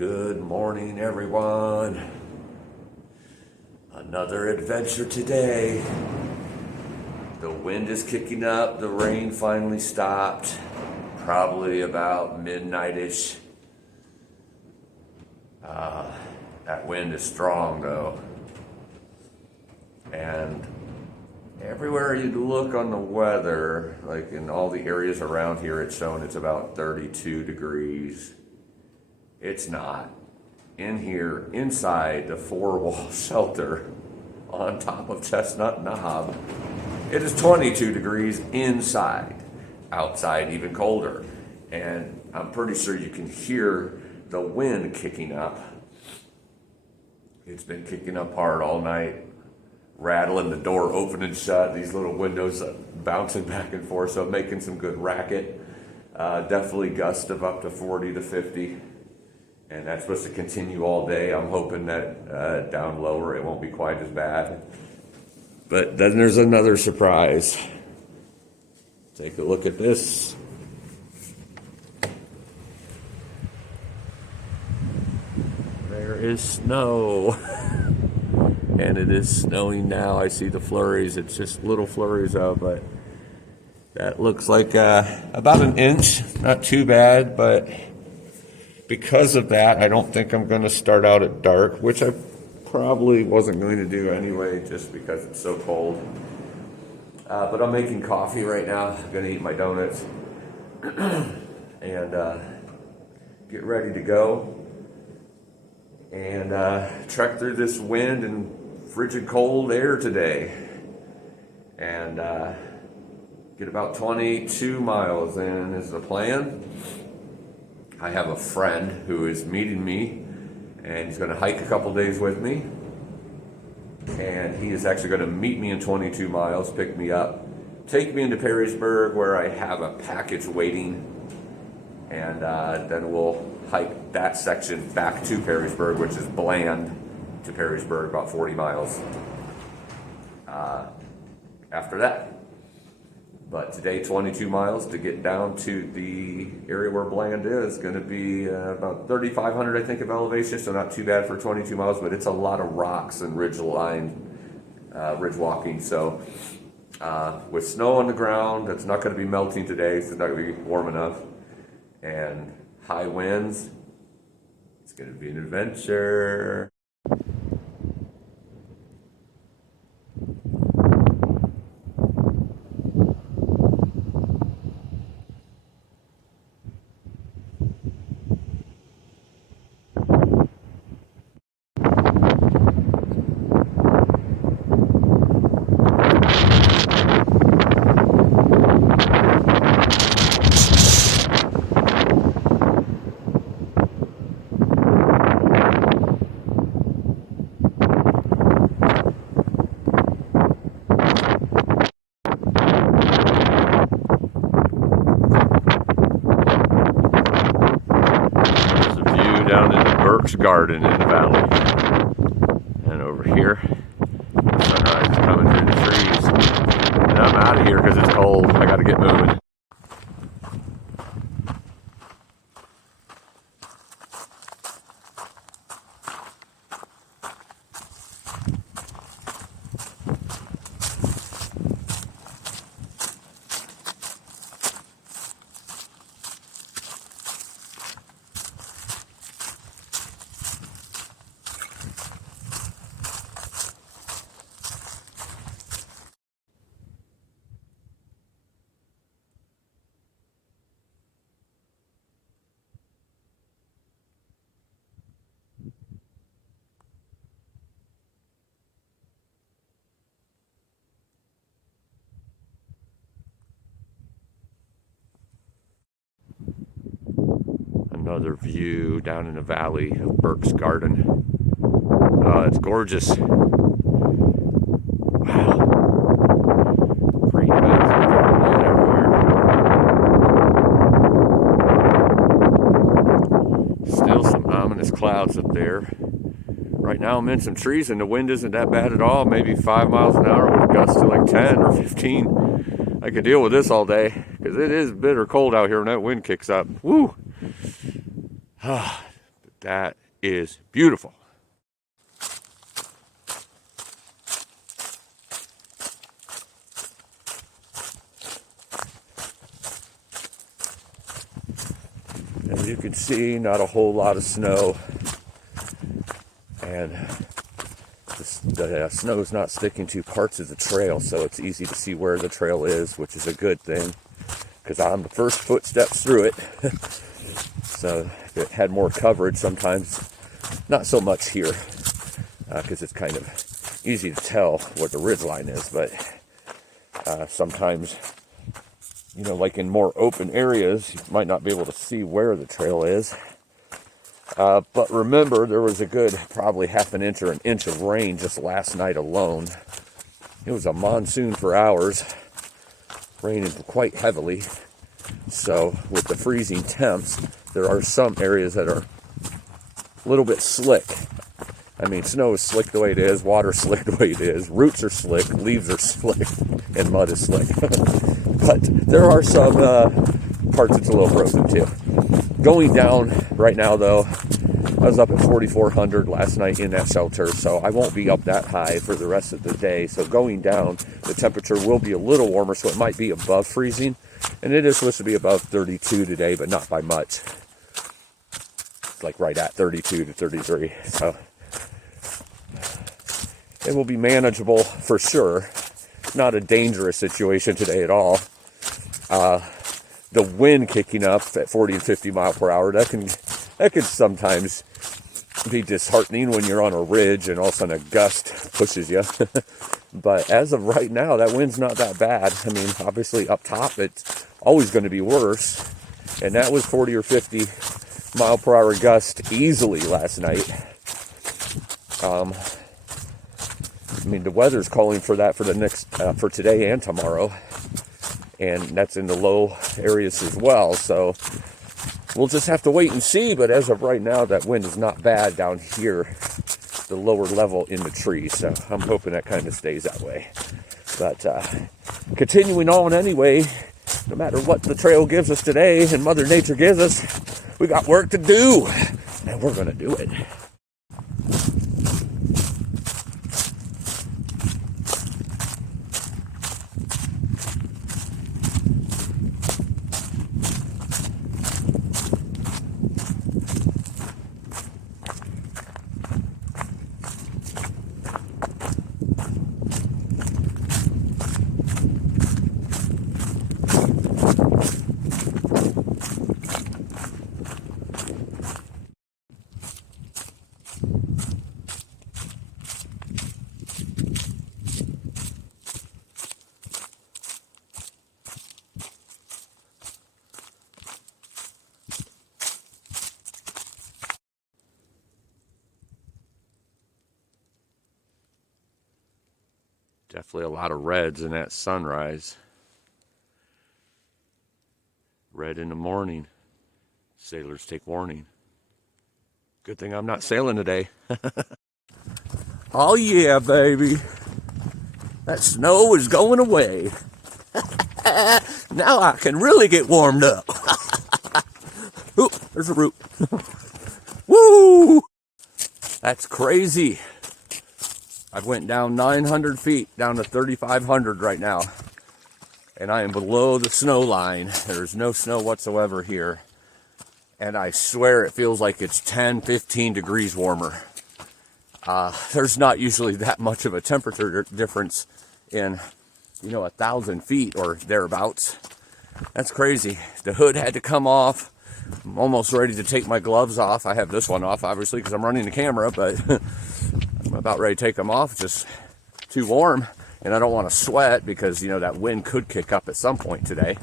Good morning, everyone. Another adventure today. The wind is kicking up, the rain finally stopped, probably about midnight-ish. That wind is strong though. And everywhere you look on the weather, like in all the areas around here, it's showing it's about 32 degrees. It's not. In here, inside the four-wall shelter on top of Chestnut Knob, it is 22 degrees inside. Outside, even colder. And I'm pretty sure you can hear the wind kicking up. It's been kicking up hard all night, rattling the door open and shut, these little windows bouncing back and forth, so making some good racket. Definitely gusts of up to 40 to 50. And that's supposed to continue all day. I'm hoping that down lower it won't be quite as bad. But then there's another surprise. Take a look at this. There is snow. And it is snowing now. I see the flurries. It's just little flurries out, but that looks like about an inch. Not too bad, but because of that, I don't think I'm going to start out at dark, which I probably wasn't going to do anyway, just because it's so cold. But I'm making coffee right now. I'm going to eat my donuts and get ready to go and trek through this wind and frigid cold air today and get about 22 miles in is the plan. I have a friend who is meeting me, and he's going to hike a couple days with me. And he is actually going to meet me in 22 miles, pick me up, take me into Perrysburg where I have a package waiting. And then we'll hike that section back to Perrysburg, which is Bland to Perrysburg, about 40 miles after that. But today, 22 miles to get down to the area where Bland is going to be about 3,500, I think, of elevation, so not too bad for 22 miles, but it's a lot of rocks and ridge walking. So with snow on the ground, it's not going to be melting today, so it's not going to be warm enough, and high winds, it's going to be an adventure. Garden in the valley, and over here sunrise is coming through the trees, and I'm out of here because it's cold. I got to get moving. Another view down in the valley of Burke's Garden. It's gorgeous. Wow. Green mountains everywhere. Still some ominous clouds up there. Right now I'm in some trees and the wind isn't that bad at all. Maybe 5 miles an hour with gusts to like 10 or 15. I could deal with this all day because it is bitter cold out here when that wind kicks up. Woo! That is beautiful. As you can see, not a whole lot of snow, and the snow is not sticking to parts of the trail, so it's easy to see where the trail is, which is a good thing, because I'm the first footsteps through it. So if it had more coverage, sometimes not so much here, because it's kind of easy to tell what the ridge line is, but sometimes, you know, like in more open areas, you might not be able to see where the trail is. But remember, there was a good probably half an inch or an inch of rain just last night alone. It was a monsoon for hours, raining quite heavily. So with the freezing temps, there are some areas that are a little bit slick. I mean, snow is slick the way it is, water is slick the way it is, roots are slick, leaves are slick, and mud is slick. But there are some parts that's a little frozen too. Going down right now though, I was up at 4,400 last night in that shelter, so I won't be up that high for the rest of the day. So going down, the temperature will be a little warmer, so it might be above freezing. And it is supposed to be above 32 today, but not by much. It's like right at 32 to 33. So it will be manageable for sure. Not a dangerous situation today at all. The wind kicking up at 40 and 50 mile per hour, that can sometimes be disheartening when you're on a ridge and all of a sudden a gust pushes you. But as of right now, that wind's not that bad. I mean, obviously up top, it's always going to be worse. And that was 40 or 50 mile per hour gust easily last night. I mean, the weather's calling for that for the next, for today and tomorrow. And that's in the low areas as well. So we'll just have to wait and see. But as of right now, that wind is not bad down here, the lower level in the trees. So I'm hoping that kind of stays that way. But continuing on anyway, no matter what the trail gives us today and Mother Nature gives us, we got work to do. And we're going to do it. Definitely a lot of reds in that sunrise. Red in the morning. Sailors take warning. Good thing I'm not sailing today. Oh yeah, baby. That snow is going away. Now I can really get warmed up. Oop, there's a root. Woo! That's crazy. I've went down 900 feet, down to 3,500 right now. And I am below the snow line. There's no snow whatsoever here. And I swear it feels like it's 10, 15 degrees warmer. There's not usually that much of a temperature difference in, 1,000 feet or thereabouts. That's crazy. The hood had to come off. I'm almost ready to take my gloves off. I have this one off, obviously, because I'm running the camera, but I'm about ready to take them off. It's just too warm, and I don't want to sweat because, that wind could kick up at some point today.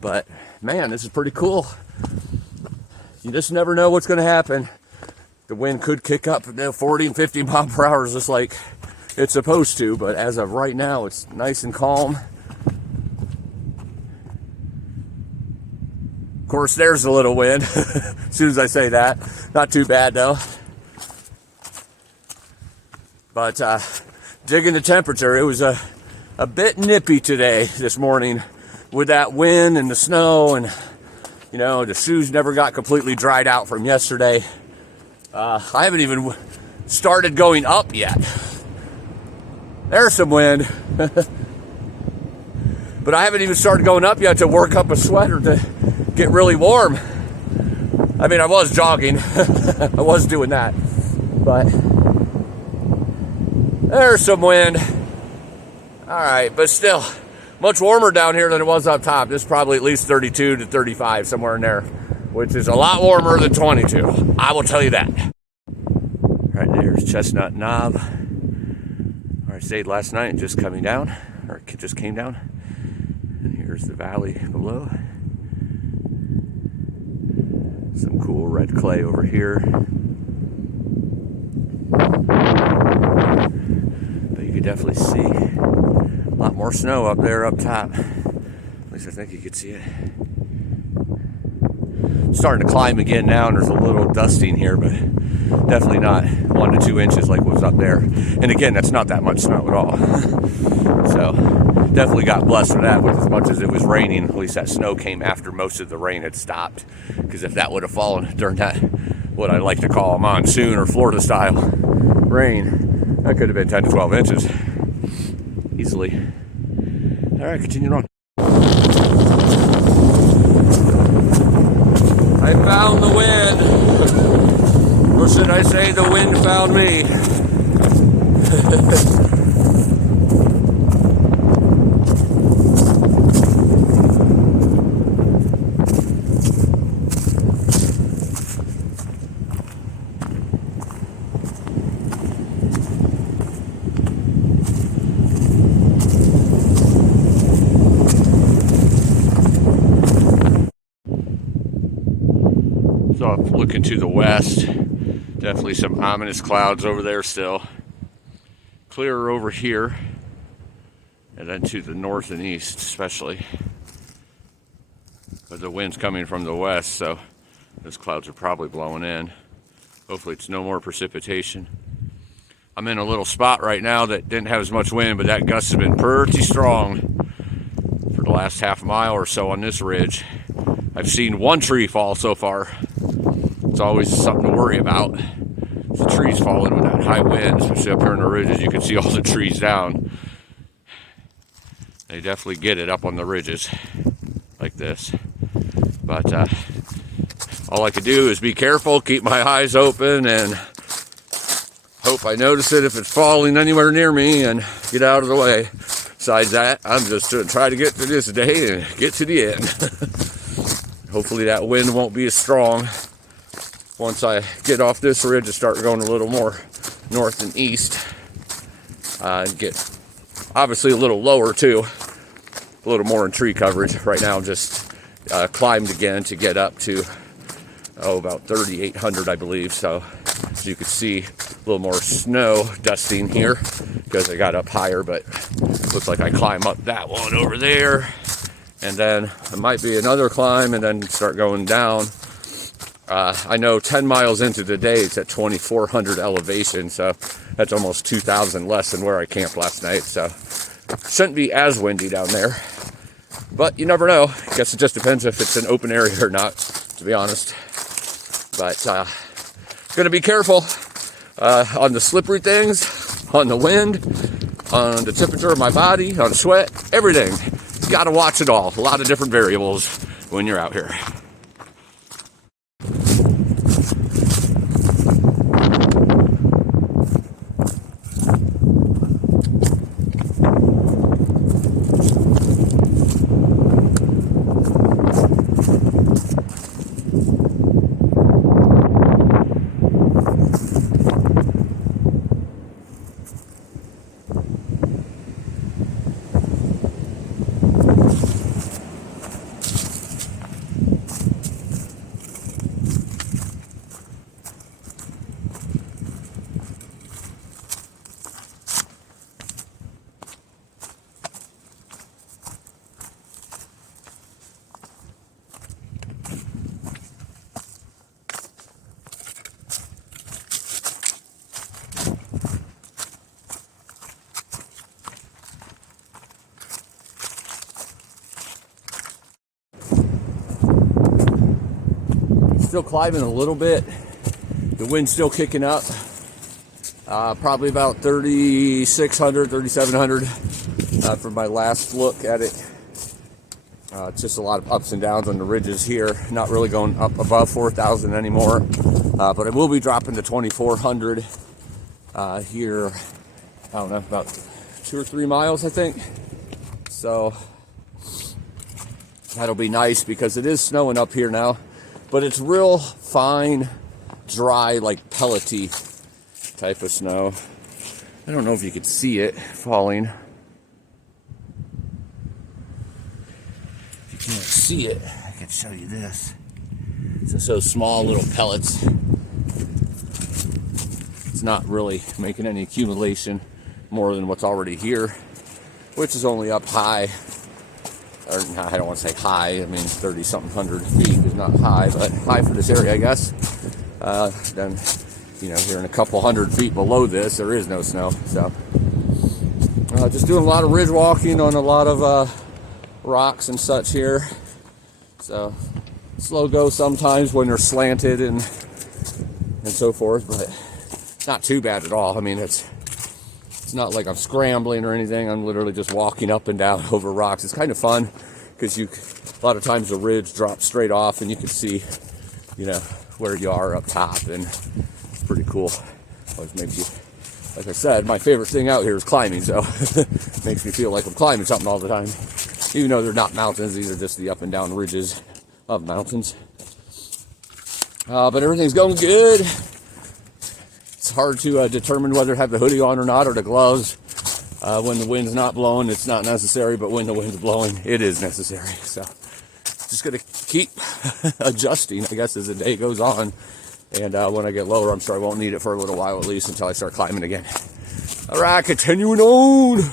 But, man, this is pretty cool. You just never know what's going to happen. The wind could kick up 40 and 50 mile per hour just like it's supposed to, but as of right now, it's nice and calm. Of course, there's a little wind as soon as I say that. Not too bad, though. But digging the temperature, it was a bit nippy today, this morning, with that wind and the snow, and the shoes never got completely dried out from yesterday. I haven't even started going up yet. There's some wind. But I haven't even started going up yet to work up a sweater to get really warm. I mean, I was jogging. I was doing that. But there's some wind. All right, but still much warmer down here than it was up top. This is probably at least 32 to 35, somewhere in there, which is a lot warmer than 22. I will tell you that. Right there's Chestnut Knob, where I stayed last night, just coming down, or it just came down. And here's the valley below. Some cool red clay over here. But you can definitely see a lot more snow up there up top. At least I think you could see it. I'm starting to climb again now, and there's a little dusting here, but definitely not 1 to 2 inches like was up there. And again, that's not that much snow at all. So definitely got blessed for that, with as much as it was raining. At least that snow came after most of the rain had stopped. Because if that would have fallen during that, what I like to call a monsoon or Florida style rain, that could have been 10 to 12 inches easily. All right, continuing on. I found the wind. Or should I say the wind found me? So I'm looking to the west, definitely some ominous clouds over there still. Clearer over here, and then to the north and east especially. But the wind's coming from the west, so those clouds are probably blowing in. Hopefully it's no more precipitation. I'm in a little spot right now that didn't have as much wind, but that gust has been pretty strong for the last half mile or so on this ridge. I've seen one tree fall so far. It's always something to worry about. The trees falling with that high wind, especially up here in the ridges. You can see all the trees down. They definitely get it up on the ridges like this. But all I can do is be careful, keep my eyes open, and hope I notice it if it's falling anywhere near me and get out of the way. Besides that, I'm just going to try to get through this day and get to the end. Hopefully that wind won't be as strong once I get off this ridge and start going a little more north and east. And get obviously a little lower too, a little more in tree coverage. Right now I'm just climbed again to get up to about 3,800 I believe. So as you can see, a little more snow dusting here because I got up higher, but looks like I climb up that one over there, and then it might be another climb and then start going down. I know 10 miles into the day it's at 2,400 elevation, so that's almost 2,000 less than where I camped last night. So shouldn't be as windy down there, but you never know. I guess it just depends if it's an open area or not, to be honest. But gonna be careful on the slippery things, on the wind, on the temperature of my body, on sweat, everything. You gotta watch it all. A lot of different variables when you're out here. Still climbing a little bit The wind's still kicking up. Probably about 3,600, 3,700 from my last look at it. It's just a lot of ups and downs on the ridges here. Not really going up above 4,000 anymore. But it will be dropping to 2,400 here. I don't know, about 2 or 3 miles, I think. So that'll be nice because it is snowing up here now. But it's real fine, dry, like pellety type of snow. I don't know if you could see it falling. If you can't see it, I can show you this. It's just those small little pellets. It's not really making any accumulation more than what's already here, which is only up high. Or I don't want to say high, I mean 30-something hundred feet is not high, but high for this area, I guess. Then, you know, here in a couple hundred feet below this, there is no snow. So, just doing a lot of ridge walking on a lot of rocks and such here. So, slow go sometimes when they're slanted and so forth, but not too bad at all. I mean, it's not like I'm scrambling or anything. I'm literally just walking up and down over rocks. It's kind of fun because a lot of times the ridge drops straight off and you can see, you know, where you are up top, and it's pretty cool. Always makes you, like I said, my favorite thing out here is climbing, so it makes me feel like I'm climbing something all the time. Even though they're not mountains, these are just the up and down ridges of mountains. But everything's going good. It's hard to determine whether to have the hoodie on or not, or the gloves. When the wind's not blowing, it's not necessary, but when the wind's blowing, it is necessary. So just going to keep adjusting, I guess, as the day goes on. And when I get lower, I'm sure I won't need it for a little while, at least until I start climbing again. All right, continuing on.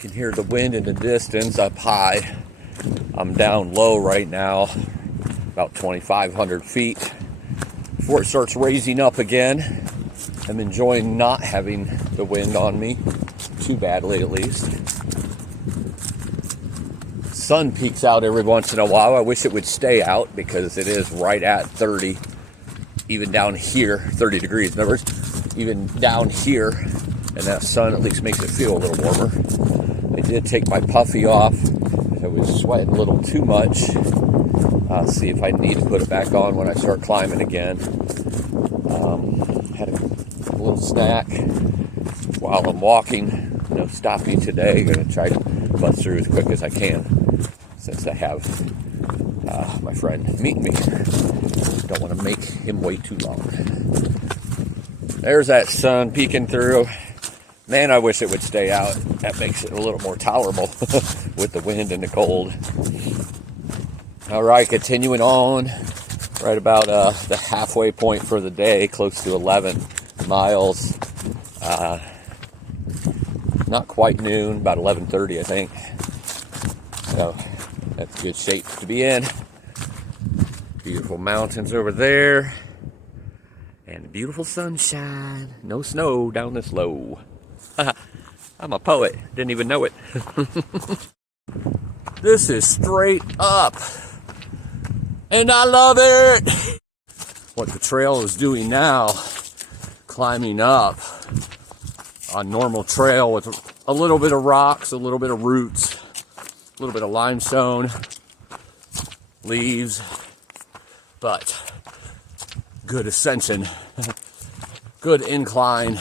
Can hear the wind in the distance up high. I'm down low right now, about 2,500 feet. Before it starts raising up again, I'm enjoying not having the wind on me, too badly at least. Sun peeks out every once in a while. I wish it would stay out because it is right at 30, even down here, 30 degrees, in other words, even down here, and that sun at least makes it feel a little warmer. I did take my puffy off. I was sweating a little too much. See if I need to put it back on when I start climbing again. Had a little snack while I'm walking. No stopping today. Gonna try to bust through as quick as I can since I have my friend meet me. Don't want to make him wait too long. There's that sun peeking through. Man, I wish it would stay out. That makes it a little more tolerable with the wind and the cold. All right, continuing on. Right about the halfway point for the day, close to 11 miles. Not quite noon, about 11:30, I think. So that's good shape to be in. Beautiful mountains over there. And beautiful sunshine. No snow down this low. I'm a poet. Didn't even know it. This is straight up. And I love it. What the trail is doing now, climbing up on normal trail with a little bit of rocks, a little bit of roots, a little bit of limestone, leaves, but good ascension, good incline.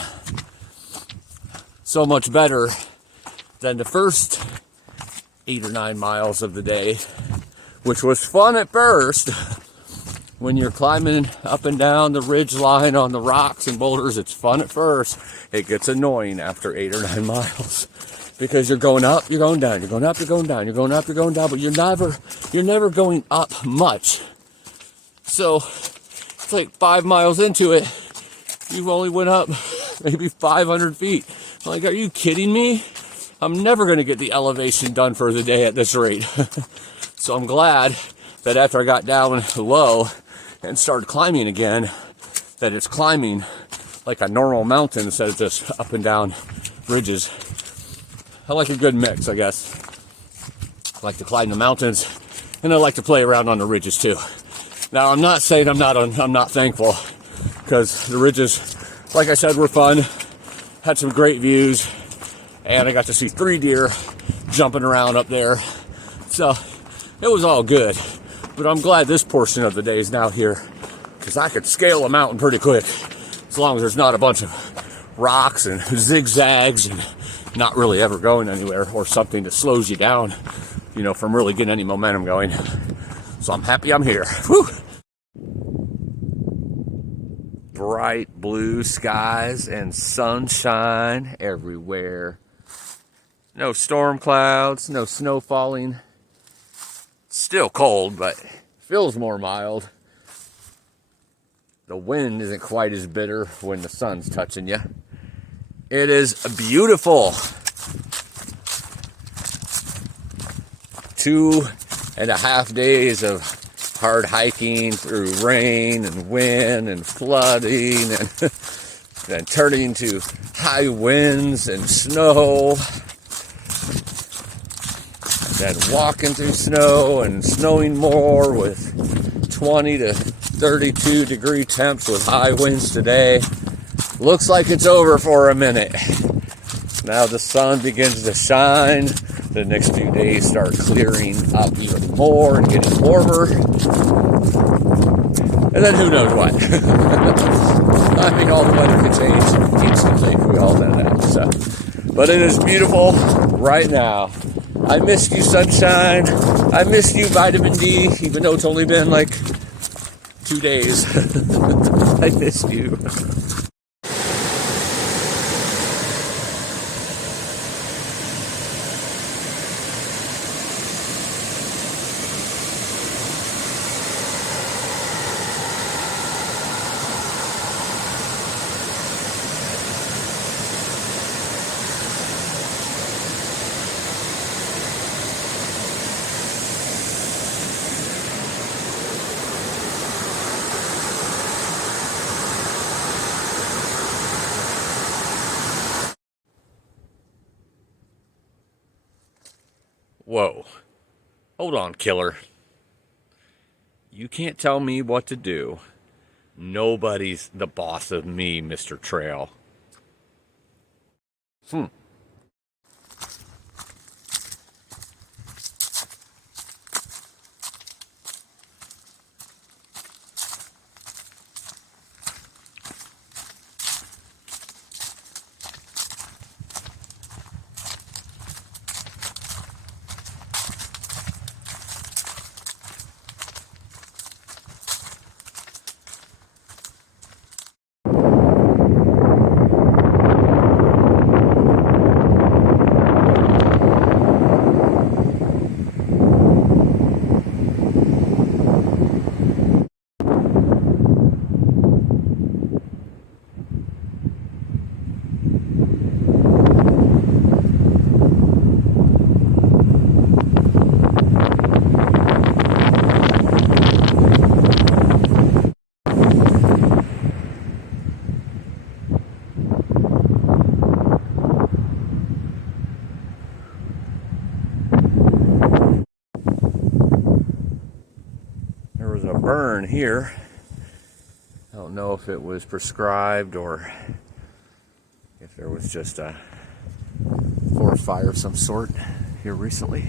So much better than the first 8 or 9 miles of the day, which was fun at first. When you're climbing up and down the ridge line on the rocks and boulders, it's fun at first. It gets annoying after 8 or 9 miles because you're going up, you're going down, you're going up, you're going down, you're going up, you're going down, but you're never going up much. So it's like 5 miles into it, you've only went up maybe 500 feet. I'm like, are you kidding me? I'm never going to get the elevation done for the day at this rate. So I'm glad that after I got down low and started climbing again, that it's climbing like a normal mountain instead of just up and down ridges. I like a good mix, I guess. I like to climb the mountains, and I like to play around on the ridges too. Now, I'm not saying I'm not thankful, because the ridges, like I said, were fun. Had some great views, and I got to see 3 deer jumping around up there. So it was all good. But I'm glad this portion of the day is now here, because I could scale a mountain pretty quick, as long as there's not a bunch of rocks and zigzags and not really ever going anywhere, or something that slows you down, from really getting any momentum going. So I'm happy I'm here. Whew. Bright blue skies and sunshine everywhere. No storm clouds, no snow falling. Still cold, but feels more mild. The wind isn't quite as bitter when the sun's touching you. It is beautiful. 2.5 days of hard hiking through rain and wind and flooding and then turning to high winds and snow. Then walking through snow and snowing more with 20 to 32 degree temps with high winds today. Looks like it's over for a minute. Now the sun begins to shine. The next few days start clearing up even more and getting warmer. And then who knows what. I think all the weather can change instantly. We all know that. So, but it is beautiful right now. I missed you, sunshine. I missed you, vitamin D, even though it's only been like 2 days. I missed you. Whoa. Hold on, killer. You can't tell me what to do. Nobody's the boss of me, Mr. Trail. burn here. I don't know if it was prescribed or if there was just a forest fire of some sort here recently.